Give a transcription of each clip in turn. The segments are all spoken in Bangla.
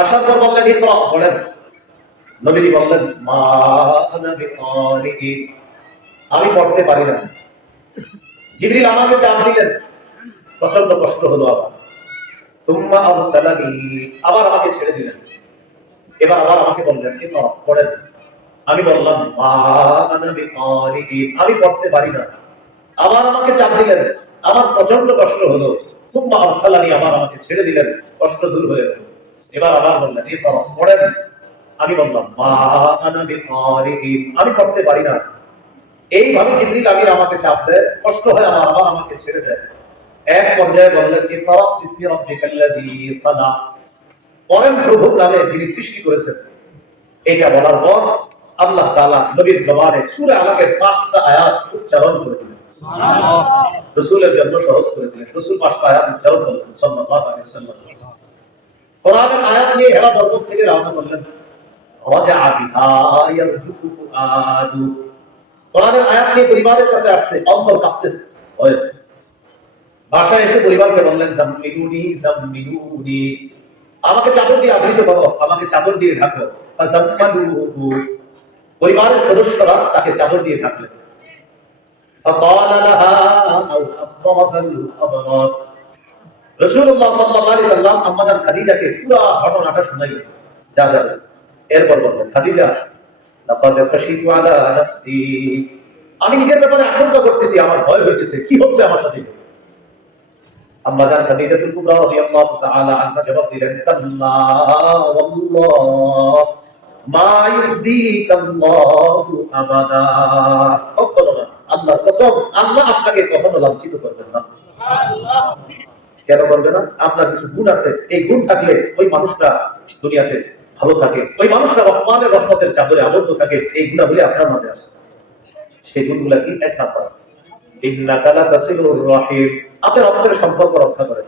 আসার পর বললেন ইকরা পড়েন। নবীজি বললেন মা আনা বিকারি, আমি পড়তে পারি না। জিবরিল আমাকে চাপ দিলেন, প্রচন্ড কষ্ট হলো আমার। তুম্মা আরসালানি, আবার আমাকে ছেড়ে দিলেন। এবার আবার আমাকে বললেন ইকরা পড়েন। আমি বললাম মা আনা বিকারি, আমি পড়তে পারি না। আবার আমাকে চাপ দিলেন, আমার প্রচন্ড কষ্ট হলো। তুম্মা আরসালানি, আবার আমাকে ছেড়ে দিলেন, কষ্ট দূর হয়ে গেল। এবার আবার বললেন ইকরা পড়েন। আমি বললাম মা আনা বিকারি, আমি পড়তে পারি না। এইভাবে জিবরিল আমির আমাকে চাপ দেয়, কষ্ট হয় আমার, আবার আমাকে ছেড়ে দেয়। এক পর্যায়ে বললেন ইকরা বিসমি রাব্বিকাল্লাযী খালাক, পড়েন প্রভুর নামে যিনি সৃষ্টি করেছেন। এটা বলার পর আল্লাহ তাআলা নবীর জবানে সূরা আলাকের 5টা আয়াত উচ্চারণ করে দিলেন। সুবহানাল্লাহ। রাসূলের জন্য সহজ করে দিলেন। রাসূল 5টা আয়াত উচ্চারণ করলেন সাল্লাল্লাহু আলাইহি ওয়াসাল্লাম। কোরআনের আয়াত নিয়ে হেরা পর্বত থেকে রওনা করলেন। রাজা বিহা ইয়ারজুফু ফুআদু, কোরআনের আয়াত নিয়ে পরিবারের কাছে আসছে, অন্তর কাঁপতেছে। বাসায় এসে পরিবারকে বললেন জাম্মিলুনি জাম্মিলুনি, আমাকে চাদর দিয়ে আবৃত করো, আমাকে চাদর দিয়ে ঢাকো। ফাজাম্মালুহু, পরিবারের সদস্যরা তাকে চাদর দিয়ে ঢাকলেন। ফাকালা লাহা আও আখরাবাল খাবর, রাসূলুল্লাহ সাল্লাল্লাহু আলাইহি সাল্লাম আম্মাজান খাদিজাকে পুরো ঘটনাটা শুনাইলেন, যা যা। এরপর বললেন খাদিজা লাকাদ খাশিতু আলা নাফসি, আমি নিজের ব্যাপারে আশঙ্কা করতেছি, আমার ভয় হইতেছে, কি হচ্ছে আমার সাথে। আম্মাজান খাদিজাতুল কুবরা রাদিয়াল্লাহু তাআলা আনহা জবাব দিলেন কাল্লা ওয়াল্লাহ মা ইউযিকাল্লাহু আবাদা, কখনো না, আল্লাহর কসম, আল্লাহ আপনাকে কখনো লাঞ্ছিত করবেন না। সুবহানাল্লাহ। কেন করবে না? আপনার কিছু গুণ আছে, এই গুণ থাকলে ওই মানুষটা দুনিয়াতে ভালো থাকে, ওই মানুষটা রহমানের রহমতের চাদরে আবদ্ধ থাকে, এই গুণাবলী আপনার মাঝে আসে। সেই গুণগুলা কি? এক নাম্বার ইন্নাকা লাতাসিলুর রাহিম, আপনি রক্তের সম্পর্ক রক্ষা করেন,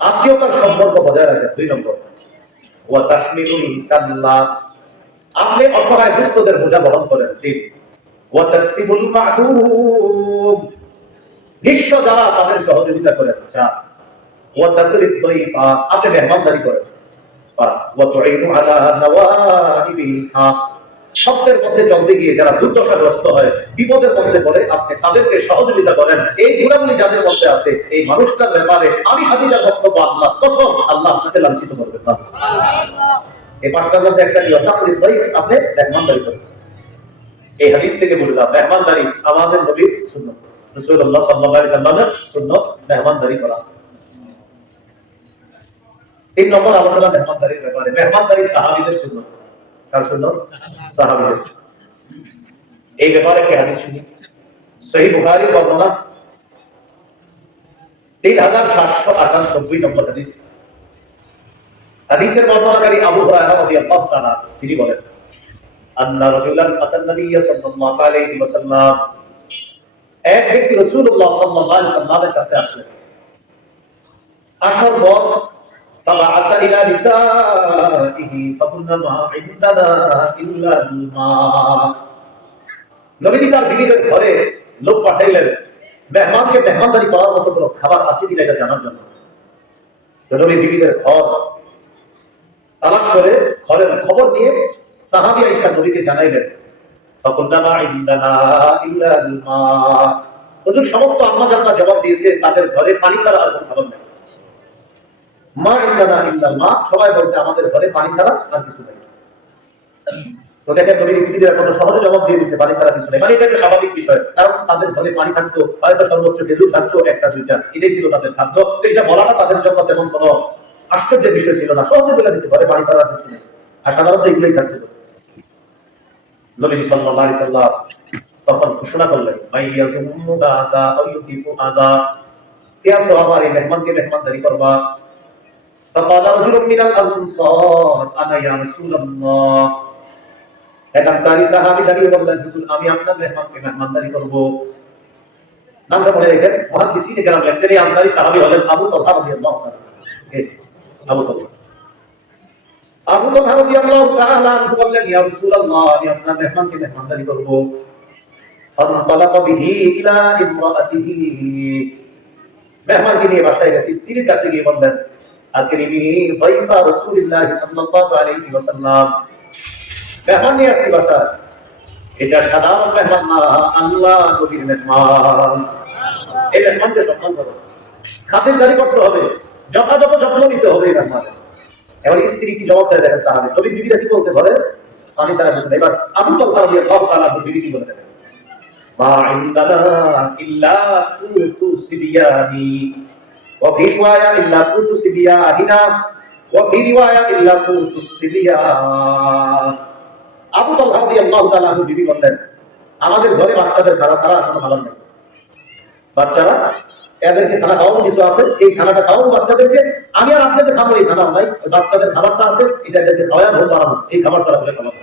আত্মীয়তার সম্পর্ক বজায় রাখেন। 2 নম্বর ওয়া তাহমিলুল কাল্লা, আপনি অসহায় দুস্থদের বোঝা বহন করেন। 3 ওয়া তাকসিবুল মা'দুম, নিঃস্ব যারা তাদের সহযোগিতা করেন। 4 ওয়া তাকরিদ দাইফা, আপনি মেহমানদারি করেন। 5 ওয়া তুইনু আলা নাওয়াইবিল হক, সত্যের পথে চলতে গিয়ে যারা দুর্দশাগ্রস্ত হয়, বিপদের মধ্যে পড়ে, আপনি তাদেরকে সহযোগিতা করেন। এই গুণাবলী যাদের মধ্যে আছে, এই মানুষটার ব্যাপারে আমি হাদিজার বক্তব্য, আল্লাহ কসম, আল্লাহ আপনাকে লাঞ্ছিত করবেন না। সুবহানাল্লাহ। এই 5টার মধ্যে একটা কি? তাকরিদ দাইফ, আপনি মেহমানদারি করেন। এই হাদিস থেকে বুঝলাম মেহমানদারি আমাদের নবীর সুন্নাত, রাসূলুল্লাহ সাল্লাল্লাহু আলাইহি সাল্লামের সুন্নাত মেহমানদারি করা। 3 নম্বর আলোচনা মেহমানদারির ব্যাপারে, মেহমানদারি সাহাবীদের সুন্নাত। কার সুন্নাত? সাহাবীদের। এই ব্যাপারে কি হাদিস শুনি? সহিহ বুখারীর বর্ণনা 3798 নম্বর হাদিস। হাদিসের বর্ণনাকারী আবু হুরায়রা রাদিয়াল্লাহু তাআলা, তিনি বলেন আন্না রাজুলান আতান নবী সাল্লাল্লাহু আলাইহি ওয়াসাল্লাম, এক ব্যক্তি রাসূলুল্লাহ সাল্লাল্লাহু আলাইহি সাল্লামের কাছে আসলেন। আসার পর ফাবাআতা ইলা নিসাইহি ফাকুলনা মা ইনদানা ইল্লাল মা, নবীজি তার বিবিদের ঘরে লোক পাঠাইলেন মেহমানকে মেহমানদারি করার মতো কোনো খাবার আছে কিনা এটা জানার জন্য। তো নবী বিবিদের ঘর তালাশ করে ঘরের খবর নিয়ে সাহাবী আয়েশা নবীকে জানাইলেন। ফাকুলনা মা ইনদানা ইল্লাল মা, হুজুর সমস্ত আম্মা জানরা জবাব দিয়েছে তাদের ঘরে পানি ছাড়া আর কোনো খাবার নেই। মা ইনদানা ইল্লাল মা, সবাই বলছে আমাদের ঘরে পানি ছাড়া আর কিছু নেই। তো দেখেন নবীর স্ত্রীরা কত সহজে জবাব দিয়ে দিচ্ছে পানি ছাড়া কিছু নেই। মানে এটা একটা স্বাভাবিক বিষয়, কারণ তাদের ঘরে পানি থাকতো, হয়তো সর্বোচ্চ খেজুর থাকতো 1টা 2টা, এটাই ছিল তাদের খাদ্য। তো এটা বলাটা তাদের জন্য তেমন কোনো আশ্চর্যের বিষয় ছিল না, সহজে বলে দিচ্ছে ঘরে পানি ছাড়া কিছু নেই, আর সাধারণত এগুলোই থাকতো। নবী সাল্লাল্লাহু আলাইহি সাল্লাম তখন ঘোষণা করলেন মাইয়াজুমু দাযা আও ইউতিফু আযা, কে আছো আমার এই মেহমানকে মেহমানদারি করবা। فقال رجل من الأنصار أنا يا رسول الله, এক আনসারী সাহাবী দাঁড়িয়ে বললেন হুজুর আমি আপনার মেহমানকে মেহমানদারি করব। নামটা মনে রাখেন, মুহাদ্দিসিন কেরাম লেখছেন এই আনসারী সাহাবী হলেন আবু তালহা রাদিয়াল্লাহু তাআলা। আবু তালহা রাদিয়াল্লাহু তাআলা আনহু বললেন ইয়া রাসূলুল্লাহ আমি আপনার মেহমানকে মেহমানদারি করব। ফানতালাকা বিহি ইলা ইমরাআতিহি, মেহমানকে নিয়ে বাসায় গেছে, স্ত্রীর কাছে গিয়ে বললেন আকরিমি দাইফা রাসূলুল্লাহ সাল্লাল্লাহু আলাইহি ওয়াসাল্লাম। মেহমান নিয়ে আসছি বাসায়, এটা সাধারণ মেহমান না, আল্লাহ নবীর মেহমান। এই মেহমানকে সম্মান করো, খাতিরদারি করতে হবে, যথাযথ যত্ন নিতে হবে এই মেহমানের। এবার স্ত্রী কি জবাব দেয় দেখেন সাহাবী, নবীর বিবিরা কি বলছে ঘরে, স্বামী তারা বলছে। এবার আবু তালহা রাদিয়াল্লাহু তাআলা বিবি কি বলে দেখেন, মা ইনদানা ইল্লা কুতু সিবিয়ানি ওয়া ফি রিওয়ায়া ইল্লা কুতু সিবিয়াহিনা ওয়া ফি রিওয়ায়া ইল্লা কুতু সিবিয়ান। আবু তালহা রাদিয়াল্লাহু তাআলা বিবি বললেন, আমাদের ঘরে বাচ্চাদের খানা ছাড়া আর কোনো খাবার নেই। বাচ্চারা এদেরকে খানা খাওয়ানো কিছু আছে, এই খানাটা খাওয়াবো বাচ্চাদেরকে, আমি আর আপনাদের খাবো এই খাবার নাই, বাচ্চাদের খাবারটা আছে, এটা এদেরকে খাওয়ায় ভোর বাড়ানো, এই খাবার তারা বলে খাওয়াবো।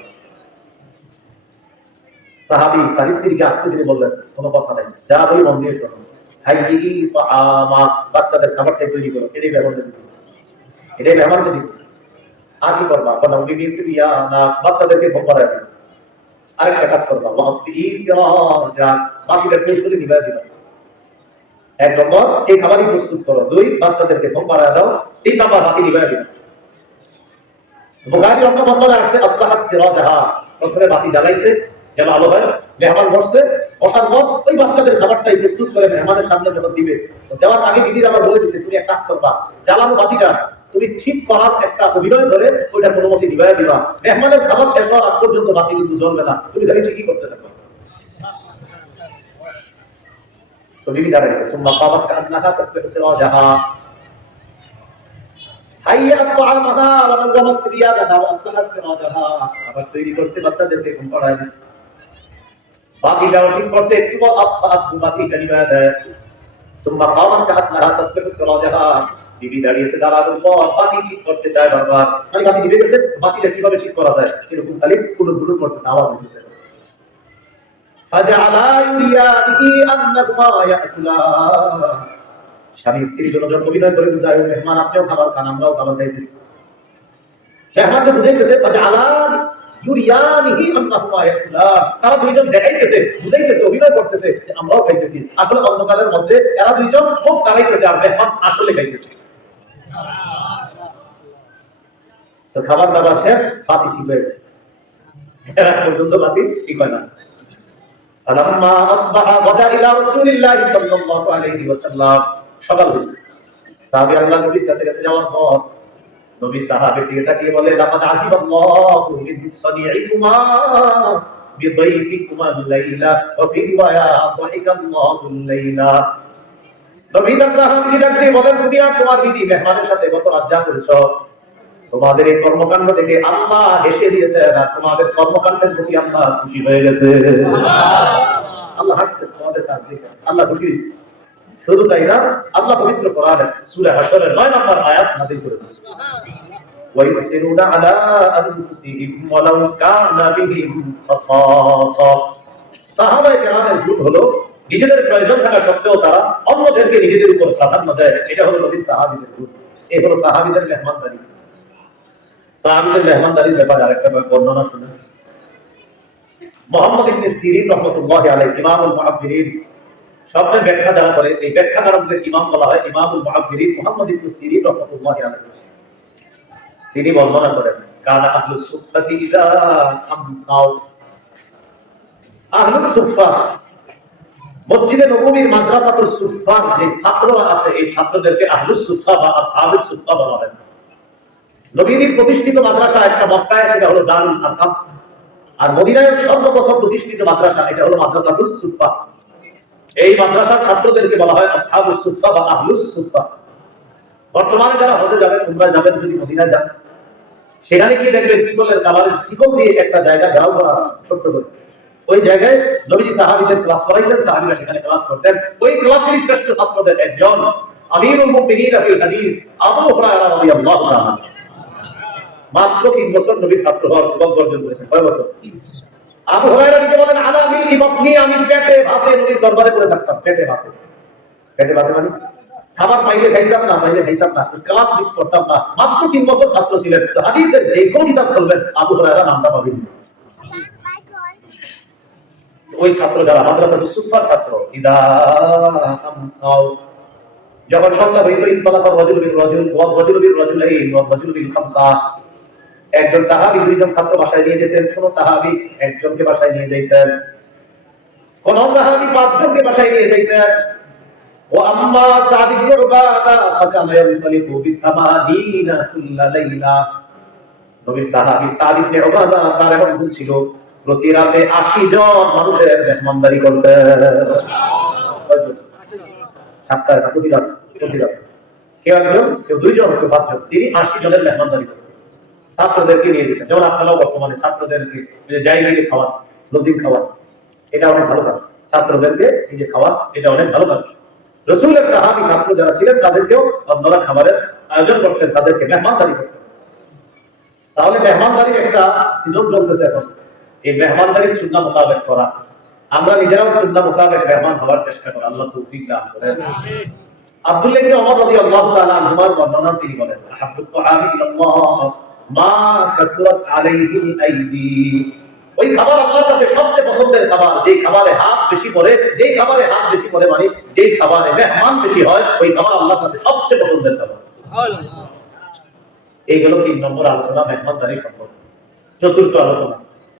সাহাবী তার স্ত্রীকে আস্তে ধীরে বললেন, কোনো কথা নাই, যা বলি মন দিয়ে শোনো, হাইয়ি তাআমা, বাচ্চাদের খাবারটাই তৈরি করো, এটাই ব্যবহার দিতে, এটাই ব্যবহার দিতে। আর কি করবা, বলো বিবি সিবিয়ানা, বাচ্চাদেরকে ঘুম পাড়ায় দিবে। আরেকটা কাজ করবা, ওয়াফি সিরাজা, বাকিটা পেছনে নিবাই দিবা। এক নম্বর এই খাবারই প্রস্তুত করো, দুই বাচ্চাদেরকে ঘুম পাড়ায় দাও, তিন নম্বর বাকি নিবাই দিবা। বুখারী অন্য বর্ণনা আছে আসলাহাত সিরাজাহা, প্রথমে বাতি জ্বালাইছে যেন আলো হয়, মেহমান বসছে, বসার পর ওই বাচ্চাদের খাবারটাই প্রস্তুত করে মেহমানের সামনে যখন দিবে, দেওয়ার আগে বিবিরা আবার বলে দিছে, তুমি এক কাজ করবা, জ্বালানো বাতিটা তুমি ঠিক করার একটা অভিনয় করে ওইটা কোনো মতে নিবাই দিবা, মেহমানের খাবার শেষ হওয়ার আগ পর্যন্ত বাতি কিন্তু জ্বলবে না, তুমি খালি ঠিকই করতে থাকো। তো বিবি দাঁড়াইছে, সুম্মা কাবাত কান্নাহা তাসবিহু সিরাজাহা, হাইয়াত তাআমাহা ওয়া নাযামাত সিরিয়াদাহা ওয়া আসলাহাত সিরাজাহা, আবার তৈরি করছে, বাচ্চাদেরকে ঘুম পাড়ায় দিছে, বাতিটাও ঠিক করছে, একটু পর আতফাআত, বাতিটা নিভায়া দেয়। সুম্মা কাবাত কান্নাহা তাসবিহু সিরাজাহা, বিবি দাঁড়িয়েছে, দাঁড়ানোর পর বাতি ঠিক করতে চায় বারবার, মানে বাতি নিভে গেছে, বাতিটা কিভাবে ঠিক করা যায় এরকম খালি কুলুকুলু করতেছে, আওয়াজ হচ্ছে। ফাজআলা ইউরিয়ানিহি আন্নাহুমা ইয়াকুলান, স্বামী স্ত্রীর জন্য যখন অভিনয় করে বুঝায়, মেহমান আপনিও খাবার খান, আমরাও খাবার খাইতেছি, মেহমানকে বুঝাইতেছে, ফাজআলা ইউরিয়ানিহি আন্নাহুমা ইয়াকুলান, তারা দুইজন দেখাইতেছে, বুঝাইতেছে, অভিনয় করতেছে যে আমরাও খাইতেছি, আসলে অন্ধকারের মধ্যে এরা দুইজন খুব দাঁড়াইতেছে আর মেহমান আসলে খাইতেছে। তো খাবার দাবার শেষ, বাতি ঠিক হয়ে গেছে, এরা পর্যন্ত বাতি ঠিক হয় না। ফালাম্মা আসবাহা ওয়াদা ইলা রাসূলিল্লাহি সাল্লাল্লাহু আলাইহি ওয়াসাল্লাম, সকাল হইছে, সাহাবী আল্লাহর নবীর কাছে যাওয়ার পর নবী সাহাবীকে তাকিয়ে বলে, লাকাদ আজিবাল্লাহু মিন সানিইকুমা বিদাইফিকুমা আল-লাইলা ওয়া ফি রিওয়ায়া দাহিকাল্লাহু আল-লাইলা। নবী সাহাবীকে ডাকতে বলেন, তুমি আর তোমার বিবি মেহমানের সাথে গত রাত যা করেছো, তোমাদের এই কর্মকাণ্ড দেখে আল্লাহ হেসে দিয়েছে, আর তোমাদের কর্মকাণ্ডের প্রতি আল্লাহ খুশি হয়ে গেছে। আল্লাহ হাসছে তোমাদের কাজ দেখে, আল্লাহ খুশি হয়েছে। শুধু তাই না, আল্লাহ পবিত্র কোরআনে সূরা হাশরের 9 নম্বর আয়াত নাযিল করে দিয়েছে, ওয়ায়ুসিরুনা আলা আনফুসিহিম ওয়ালাউ কানা বিহিম খাসাসা। সাহাবায়ে কেরামের গুণ হলো নিজেদের প্রয়োজন থাকা সত্ত্বেও তারা অন্যদেরকে নিজেদের উপর প্রাধান্য দেয়, এটা হলো নবীর সাহাবীদের গুণ, এই হলো সাহাবীদের মেহমানদারি। সাহাবীদের মেহমানদারির ব্যাপারে আরেকটা বর্ণনা শুনুন। মুহাম্মদ ইবনে সিরিন রাহমাতুল্লাহি আলাইহি, ইমামুল মুআব্বিরিন, শব্দের ব্যাখ্যা যারা করে, এই ব্যাখ্যাকারকদের ইমাম বলা হয়, ইমামুল মুআব্বিরিন মুহাম্মদ ইবনে সিরিন রাহমাতুল্লাহি আলাইহি, তিনি বর্ণনা করেন, কানা আহলুস সুফফাতি ইযা আমসাউ, আহলুস সুফফা, মসজিদে নববীর মাদ্রাসাতুস সুফফার যে ছাত্র আছে, এই ছাত্রদেরকে আহলুস সুফফা বা আসহাবুস সুফফা বলা হয়। নবীর প্রতিষ্ঠিত মাদ্রাসা একটা মক্কায়, সেটা হলো দারুল আরকাম, আর মদিনায় সর্বপ্রথম প্রতিষ্ঠিত মাদ্রাসা এটা হলো মাদ্রাসাতুস সুফফা। এই মাদ্রাসার ছাত্রদেরকে বলা হয় আসহাবুস সুফফা বা আহলুস সুফফা। বর্তমানে যারা হজে যাবেন, উমরায় যাবেন, যদি মদিনায় যান, সেখানে গিয়ে দেখবেন পিতলের কালারের শিকল দিয়ে একটা জায়গা ঘেরাও করা আছে ছোট্ট করে, ওই জায়গায় নবীজি সাহাবীদের ক্লাস করাইতেন, সাহাবীরা সেখানে ক্লাস করতেন। ওই ক্লাসের শ্রেষ্ঠ ছাত্রদের একজন আমিরুল মুমিনিন ফিল হাদিস আবু হুরায়রা রাদিয়াল্লাহু তাআলা, মাত্র 3 বছর নবী ছাত্র হওয়ার সৌভাগ্য অর্জন করেছেন। কয় বছর? আবু হুরায়রা নিজে বলেন, আলা মিল ইবনি, আমি পেটে ভাতে নবীর দরবারে পড়ে থাকতাম, পেটে ভাতে। পেটে ভাতে মানে খাবার পাইলে খাইতাম না, পাইলে খাইতাম না, ক্লাস মিস করতাম না। মাত্র 3 বছর ছাত্র ছিলেন, তো হাদিসের যে কোন কিতাব খুলবেন আবু হুরায়রা নামটা পাবেন। ওই ছাত্র যারা মাদ্রাসাতুস সুফফার ছাত্র, ইদা আমসাউ, যখন সন্ধ্যা হইতো ইনতালাকা রাজুলু বির রাজুল ওয়া রাজুলু বির রাজুলাইন ওয়া রাজুলু বিল খামসা, একজন সাহাবী দুইজন ছাত্র বাসায় নিয়ে যেতেন, কোন সাহাবী একজনকে বাসায় নিয়ে যাইতেন, কোন সাহাবী পাঁচজনকে বাসায় নিয়ে যাইতেন। ওয়া আম্মা সাদ ইবনে উবাদা ফাকানা ইয়ানতালিকু বিসামাদিনা কুল্লা লাইলা, নবী সাহাবী সাদ ইবনে উবাদা তার এমন গুণ ছিল প্রতি রাতে 80 জন মানুষের মেহমানদারি করতেন। সপ্তাহে না, প্রতি রাতে, প্রতি রাতে কেউ একজন, কেউ দুইজন, কেউ পাঁচজন, তিনি 80 জনের মেহমানদারি করতেন। ছাত্রদেরকে নিয়ে যেতেন, যেমন আপনারাও বর্তমানে ছাত্রদেরকে যাই নিয়ে খাওয়ান, লজিং খাওয়ান, এটা অনেক ভালো কাজ। ছাত্রদেরকে নিজে খাওয়ান, এটা অনেক ভালো কাজ। রাসূলের সাহাবী ছাত্র যারা ছিলেন তাদেরকেও আপনারা খাবারের আয়োজন করতেন, তাদেরকে মেহমানদারি করতেন। তাহলে মেহমানদারির একটা সিজন চলতেছে এখন, এই মেহমানদারি সুন্নাহ মোতাবেক করা। আমরা নিজেরাও সুন্নাহ মোতাবেক মেহমান হওয়ার চেষ্টা করি, আল্লাহ তৌফিক দান করেন। আব্দুল্লাহ ইবনে ওমর রাদিয়াল্লাহু তাআলা আনহুর বর্ণনা তিনি বলেন, হাব্বুত তুআমি ইলাল্লাহ মা কাসরাত আলাইহি আইদি, ওই খাবার আল্লাহর কাছে সবচেয়ে পছন্দের খাবার, যেই খাবারে হাত বেশি পড়ে, যেই খাবারে হাত বেশি পড়ে মানে যেই খাবারে মেহমান বেশি হয়, ওই খাবার আল্লাহর কাছে সবচেয়ে পছন্দের খাবার। সুবহানাল্লাহ। এই হলো 3 নম্বর আলোচনা মেহমানদারি সম্পর্কে। চতুর্থ আলোচনা